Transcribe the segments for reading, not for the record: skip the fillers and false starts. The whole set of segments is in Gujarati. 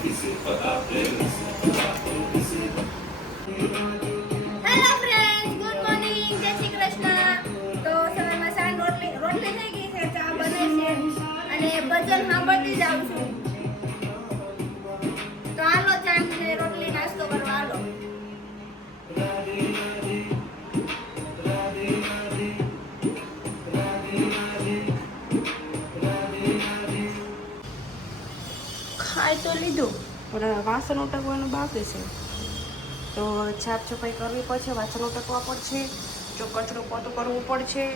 હેલો ફ્રેન્ડ્સ, ગુડ મોર્નિંગ, જય શ્રી કૃષ્ણ. તો સવારમાં સાંજ રોટલી થઈ ગઈ છે, ચા બને છે અને ભજન સાંભળતી જાઉં છું. તો હાલો ચા ને રોટલી નાસ્તો કરવા હાલો. ખાઈ તો લીધું પણ વાસણ ઉટકવાનું બાકી છે. તો છાપ છપાઈ કરવી પડશે, વાસણ ઉટકવા પડશે, જો કચરો પોતું કરવું પડશે.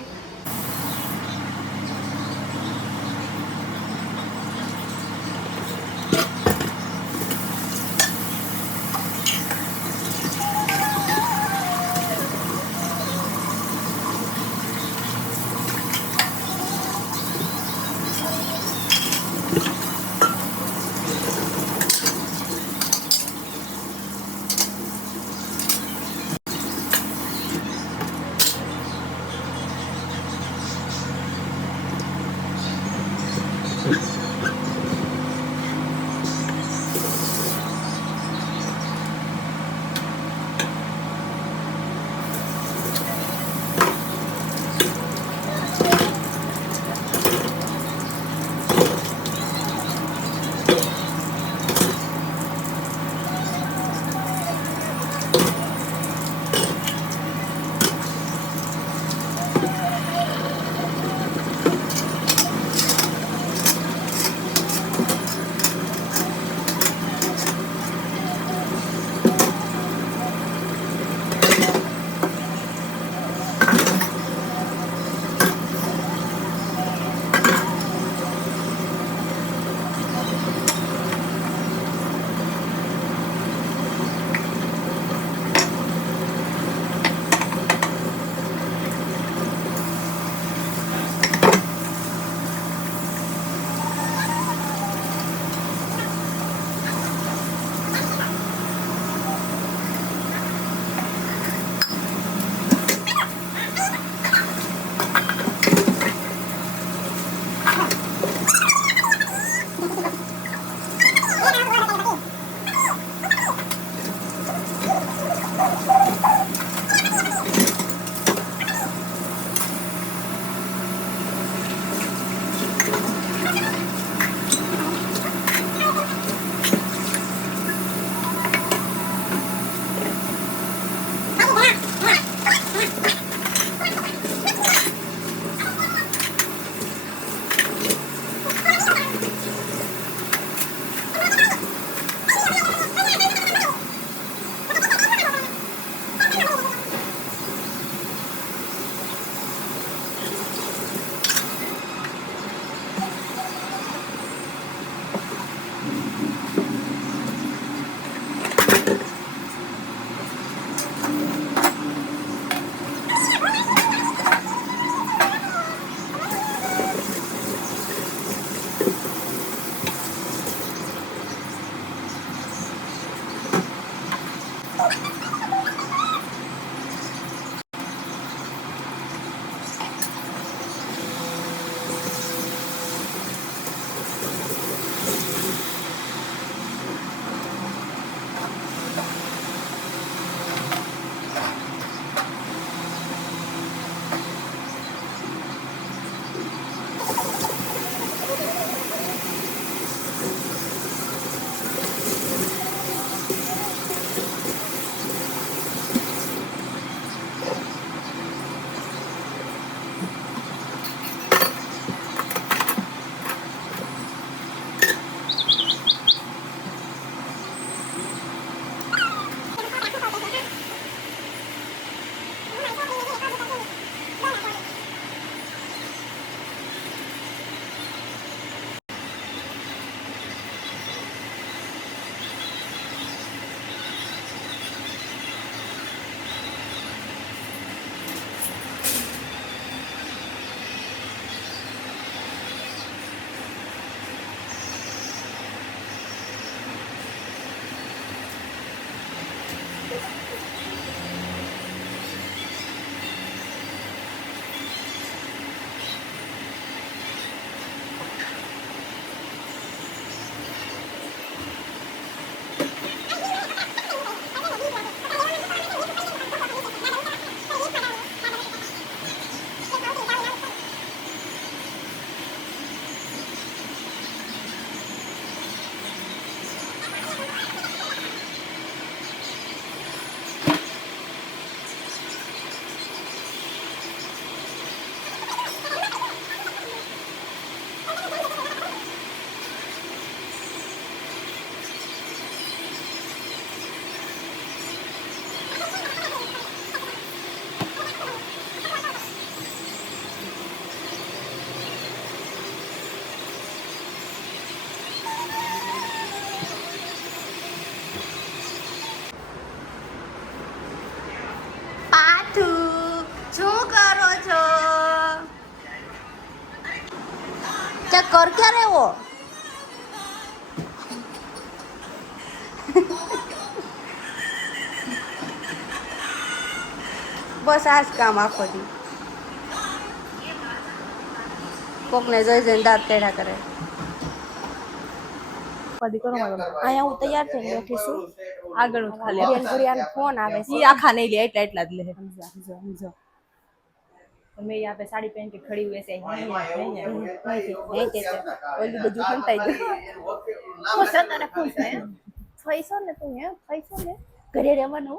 કર ક્યારે એવો બસ આ જ કામ આખો દી કોકને જોઈ જઈને દાંત કાઢ્યા કરે અહીંયા હું તૈયાર થઈને બેઠી છું આગળ ખાલી ઘડિયાળ ફોન આવે છે ઈ આખા નહીં લે એટલા જ લે સમજો મેં यहाँ पे साड़ी पहन के खड़ी हुई ऐसे ઓલું બધું ખંતાઈ ગયું પૈસો ને તું હે પૈસો ને ઘરે રહેવાનું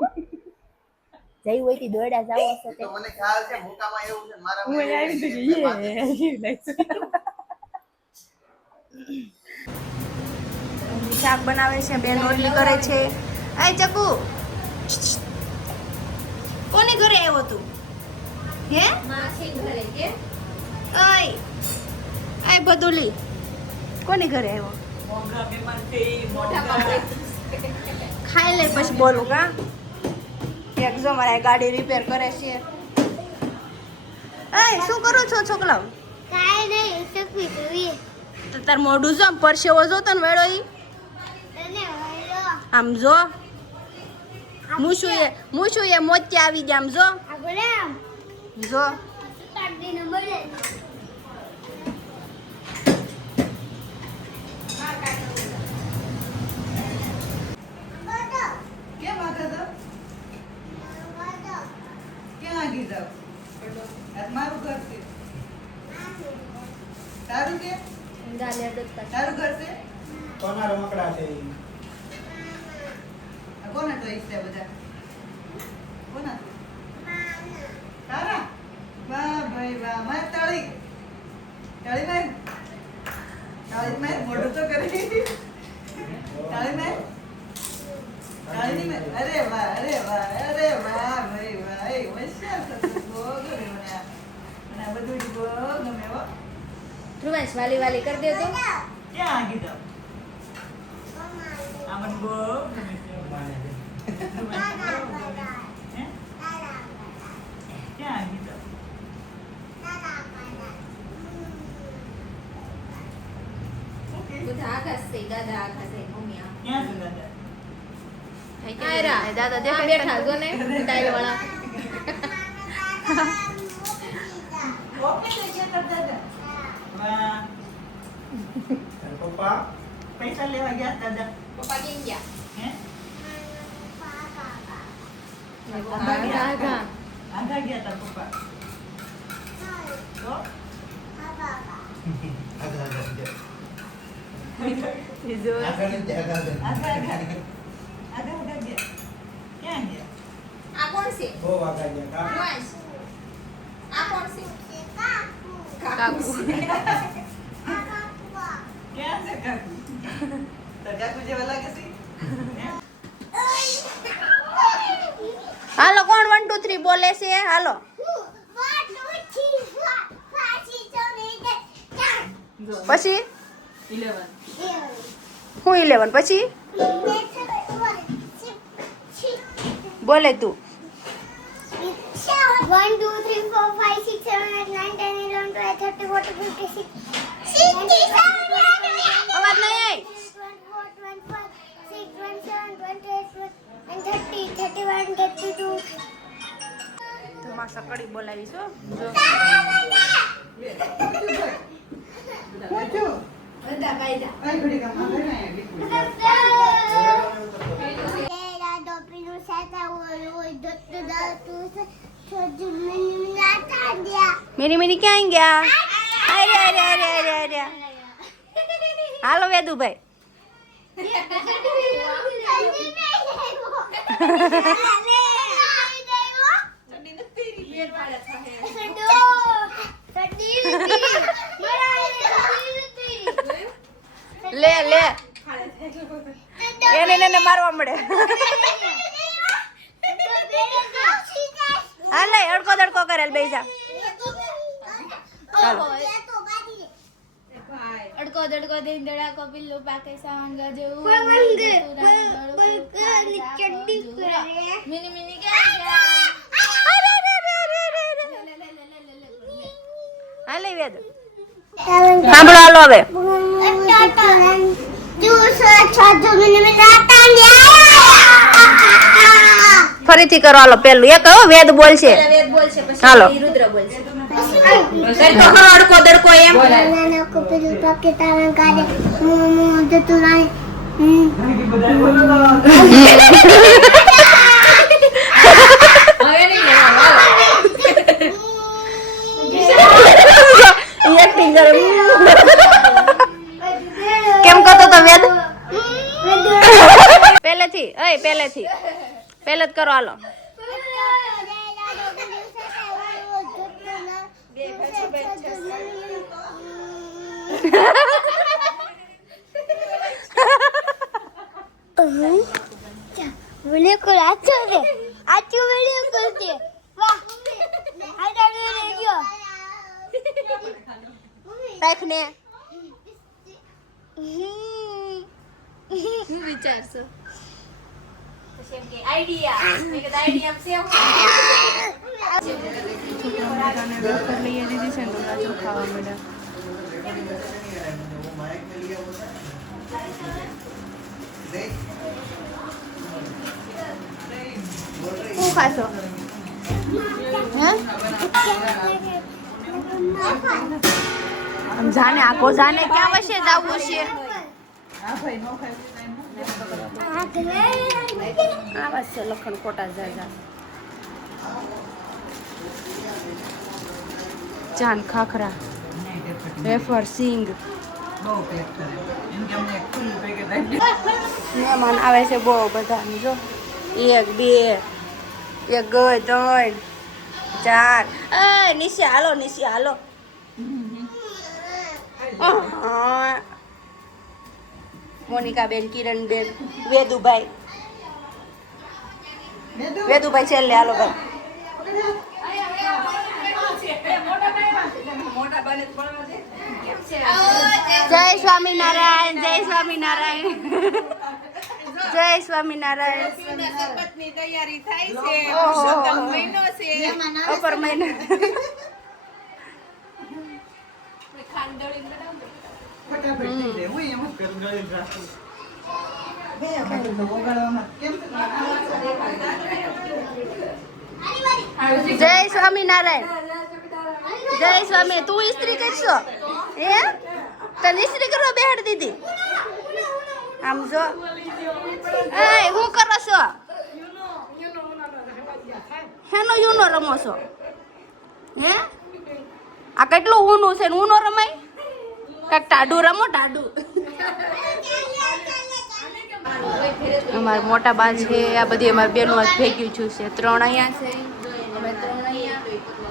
જઈ હોય થી દોડા જાવ હશે તે મને ખ્યાલ છે મોકામાં એવું છે મારા હું આવી તો શાક બનાવે છે બેન રોટલી કરે છે આય ચકુ કોની ઘરે આવ્યો તું હે માસી ઘરે કે ઓય આય બદુલી કોની ઘરે આવ્યો મોંઘા મહેમાન છે ખાઈ લે પછી બોલું કા એક જો મારા ગાડી રિપેર કરે છે એય શું કરો છો છોકલા કાઈ નહીં સખી તું તો તાર મોઢું જો આમ પરસેવો જો તને વેળો ઈ તને વાળો આમ જો મુશું એ મોતી આવી ગયા આમ જો આપણે આમ જો તાડી ન મળે કેમ આગળ જાવ ક્યાં આગળ જાવ આ મારું ઘર છે તારું કે તારું ઘર છે કોના રમકડા છે આ કોના તો છે બધા કોના તારા વાહ ભાઈ વાહ માર તાળી તાળી માર મોઢું તો કરી તાળી માર તાળી માર અરે વાહ ભાઈ વાહ એ હોશિયાર છે બહુ ગમે મને આ બધું બહુ ગમે હો ધ્રુવાંશ વાલી વાલી કરી દે તો ક્યાં આગી જાવ આ મને બહુ ગમે છે હે ક્યાં આગી જાવ બધા આકાશ છે દાદા આકાશ છે મમ્મી આ ક્યાં છે દાદા આયરા દાદા દેખા બેઠા જો ને ટાઈલ વાળા ઓકે છે કે દાદા વાહ પપ્પા પૈસા લેવા ગયા દાદા પપ્પા કેમ ગયા હે આઘા આઘા ગયા તાર પપ્પા તો આઘા ગયા ક્યાં ગયા આ કોણ છે બહુ વાગા ગયા કા ધ્રુવાંશ આ કોણ છે ક્યાં છે કાકુ તાર કાકુ જેવા લાગે છે હે? હાલો કોણ 1 2 3 બોલે છે હાલો પછી 11 હું 11 પછી બોલે તું 1 2 3 4 5 6 7 8 9 10 11 12 13 14 15 16 અવાજ નહીં આવી તો માં સકડી બોલાવી છો જો બધા ભાઈ જા આઈ ઘડી કામ આવે ને मेरी मेरी क्या आएंगे अरे अरे अरे अरे अरे हालो वेदू भाई ले ले એને મારવા મળે હાલે અડકો દડકો કરેલ બેસા ચાલો અડકો દડકો દે દડા કપિલ્લો પાકે સાવન ગજો ચડ્ડી કરે મિની મિની કે હાલે વેદ સાંભળો હાલો હવે ફરીથી કરો હાલો પેલું એક વેદ બોલશે હાલો અડકો દડકો એમ કેમ કરતો તો વેદ પહેલેથી પહેલે જ કરો હાલો બિલકુલ આચો દે આચો વિડિયો કરજે વાહ આડા રે ગયો તાઈફ ને શું વિચારશો શું ખાશો જાને આખો જાને ક્યાં વસે જાવું છે હા ભાઈ નો ખાય આ વસે લખણ કોટા જા ચાન ખાખરા વેફર સિંગ બહુ પેક કરે એમ કે અમને એક ફૂલ પેકેટ આપી મહેમાન આવે છે બહુ બધા જો 1 2 1 2 3 4 નીચે હાલો મોનિકા બેન કિરણ બેન વેદુભાઈ છેલ્લે હાલો ભાઈ જય સ્વામિનારાયણ જય સ્વામિનારાયણ જય સ્વામિનારાયણ શપથની તૈયારી થાય છે ઓહો. પુરુષોત્તમ મહિનો છે અપર મહિના ફટાફટ થઈ જાય હું એમ જ કરું ગળે રાખું બે વખત તો ઓગાળવામાં કેમ જય સ્વામિનારાયણ જય સ્વામી તું ઇસ્ત્રી કરશો હે તને ઇસ્ત્રી કરવા બેહાડ દીધી આમ જો એ હું કરો છો હેનો યુનો રમો છો હે આ કેટલું ઊનું છે ને ઊનો રમાય કાંઈક ટાઢું રમો ટાઢું અમારા મોટા બા છે આ બધી અમારી બેનો ભેગ્યું છું છે 3 અહીંયા છે અમે 3 અહીંયા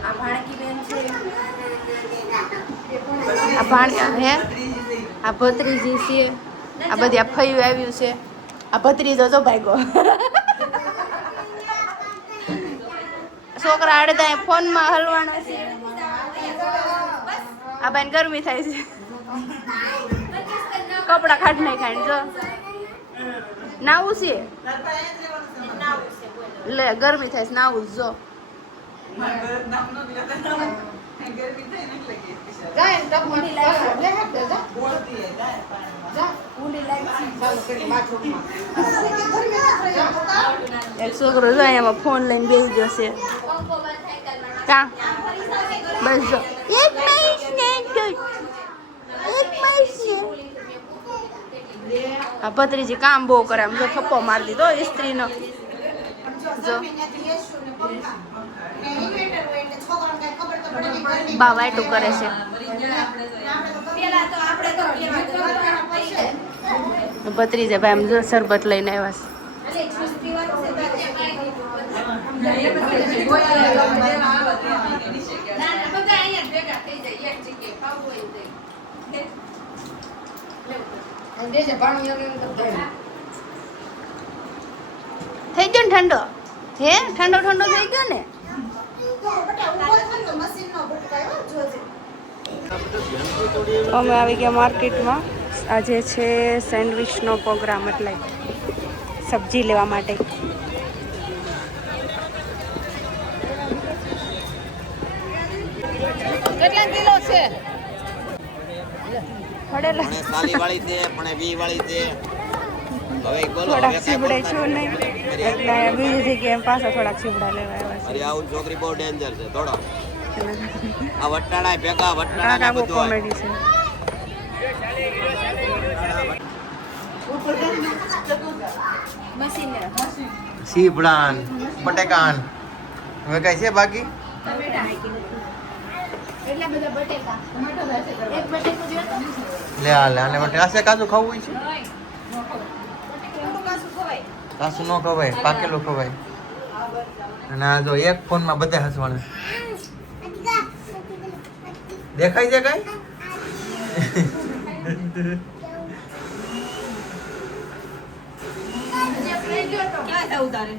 આ ભાણકી બેન છે આ હે આ ભત્રીજી છે આ બધી આ ફયું આવ્યું છે આ ભત્રીજો જો ભાગ્યો છોકરા અડધા ફોનમાં હલવાના છે આ બેન ગરમી થાય છે કપડા ખાટ નહીં ખાઈને જો નાવું છે લે ગરમી થાય છે નાવું જો ગરમી થાય ને એટલે કે જાય ને ટપમાં લે હાથ દે જા બોલતી હે જાય પાણીમાં જા ઊંડી લાઈટ ચાલુ કરી બાથરૂમમાં એક છોકરો જો અહીંયામાં ફોન લઈને બેસી ગયો છે કા બસ જો એક આ ભત્રીજી કામ બહુ કરે આમ જો થપ્પો મારી દીધો સ્ત્રીનો જો બા વાયટું કરે છે ભત્રીજા ભાઈ આમ જો શરબત લઈને આવ્યા દેજે પાણી એમ કરતા થઈ ગયો ને ઠંડો હે ઠંડો ઠંડો થઈ ગયો ને અમે આવી ગયા માર્કેટમાં આજે છે સેન્ડવિચનો પ્રોગ્રામ એટલે સબ્જી લેવા માટે કેટલા કિલો છે પડેલા પણ સાલી વાળી છે પણ 20 વાળી છે હવે એક બોલો થોડાક હવે કાંઈ સીવડાય બોલતા છું નથી. નહીં એટલે બીજી જગ્યાએ પાછા થોડાક સીવડા લેવા આવ્યા અરે આવું છોકરી બહુ ડેન્જર છે થોડો છે આ વટાણા ભેગા વટાણા કાકા બહુ બધું હોય. કોમેડી છે ઉપર જઈને જતું જા. સીપડાન બટેકાન હવે કઈ છે બાકી એટલા બધા બટેકા ટમેટો ભાજી કરવા. એક બટેકું જોતો લે આ લે આને માટે આસે કાચું ખાવું છે થોડું કાસું ખવાય કાચું ન ખવાય પાકેલું ખવાય અને આ જો એક ફોનમાં બધા હસવાનું દેખાય છે કઈ ક્યાં જવું તારે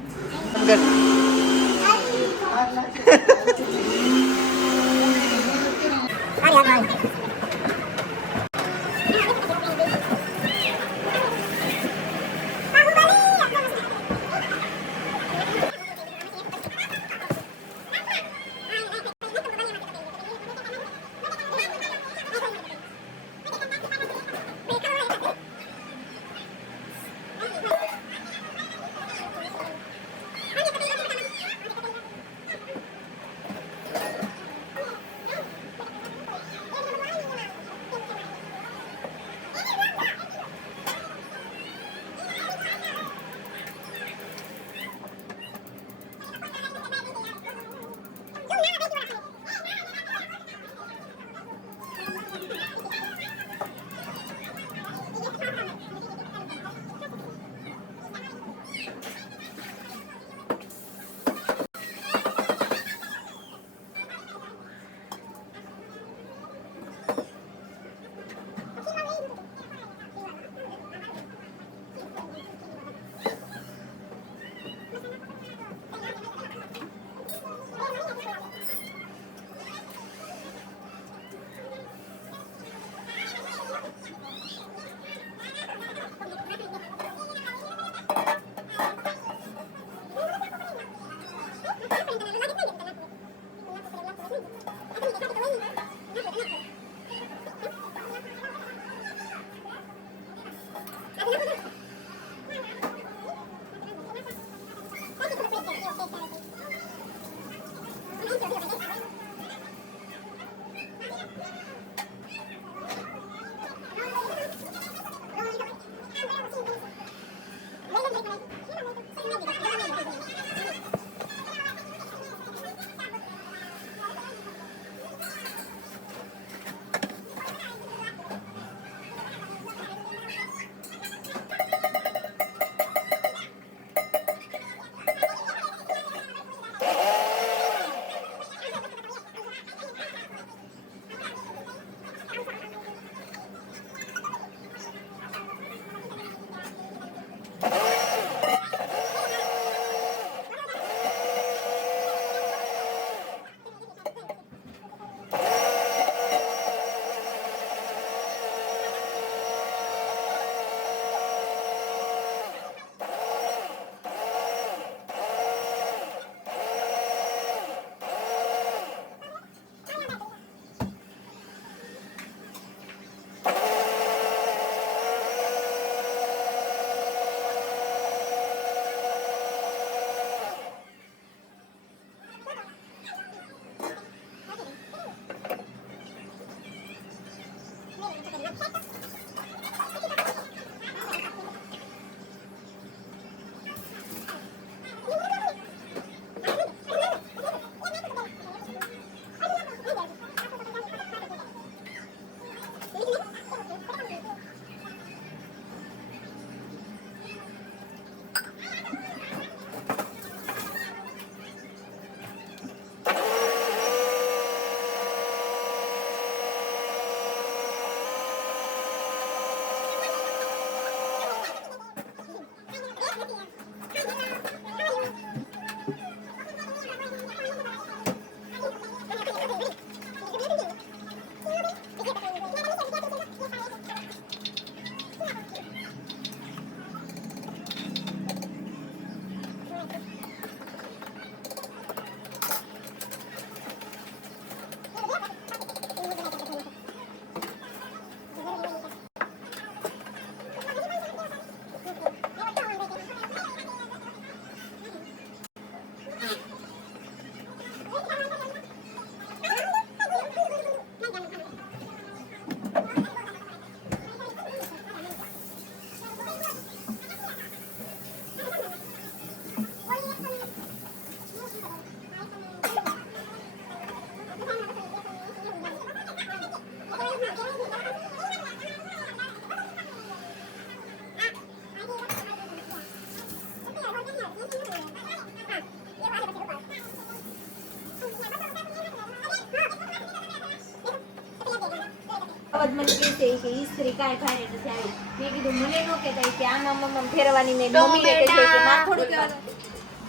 મને કહે છે કે ઈસ્ત્રી કાંઈ ભારે નથી આવી. મેં કીધું મને ન કહેતા કે આમ ફેરવાની ને મમ્મીને કહે છે કે મારે થોડું કહેવાનું.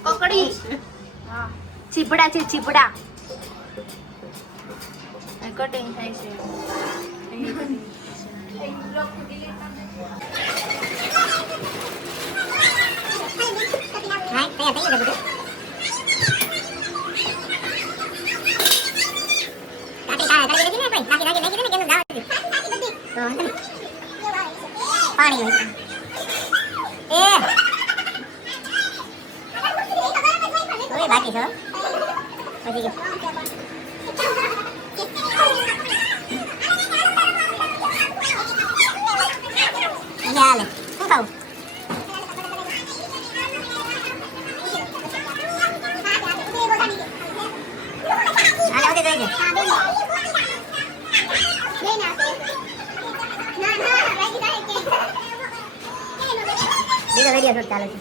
કકડી હા ચીપડા છે ચીપડા કટિંગ થાય છે હા તૈયાર થઈ ગયું બધું કાકી દેખી ને ભાઈ કાકી દેખી ને કેનું ગાવ પાણી હોય એ ઓય બાકી છો પછી કે યાલે શું ખાવું આલે ઓકે જોઈ બીજો વિડિયો શૂટ ચાલે છે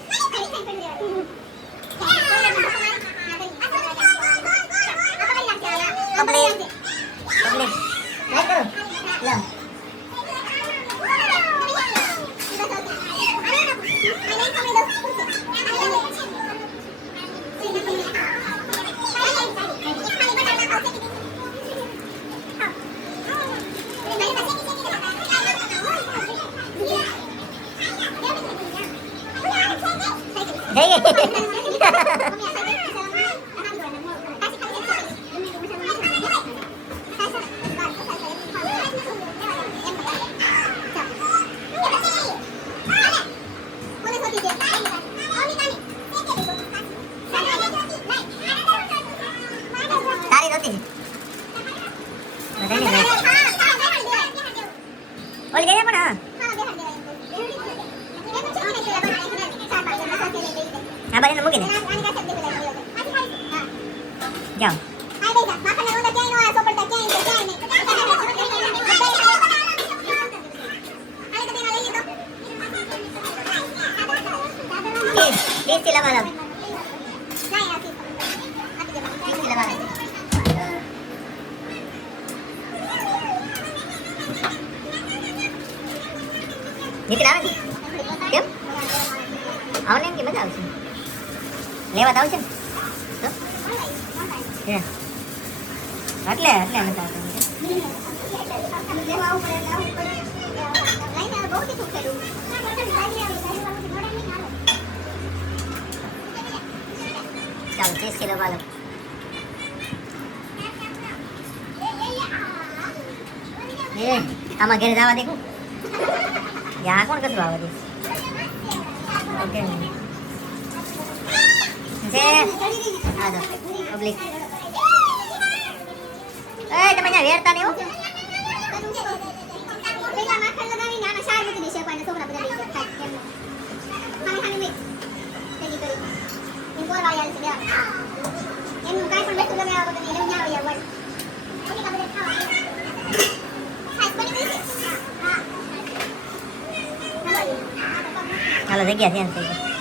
કમ્પ્લીટ લાઈક કરો લો જઈએ તારી રોટી બધાને ઓલી ગઈ પણ હા બારીને મૂકી દે જાઓ Please sila malam. Please sila malam. નીકળ આવે છે કેમ આવને એમ કે મજા આવશે લેવા આવ છે તો હે એટલે મજા આવશે ચાલો 30 કિલો વાલો એ આમાં ઘરે જવા દેખું यहाँ कौन कचरा आवा दे ओके जे आ जा पब्लिक ए તમે ન્યા વેરતા નહીં હો પેલા માખણ લગાવી નાના શાર મૂકી દેશે કોઈને છોકરા બધા લઈ જાય કેમ ખાને મે તેની કરી ઇન કોર વાળી આલસે બે એનું કાઈ પણ વસ્તુ લગાવ્યા વગર લઈ ન્યા આવ્યા વળ ઓકે કા બધા ખાવા ખાસ બની ગઈ છે હા હાલો જગ્યા ધ્યાન થઈ ગઈ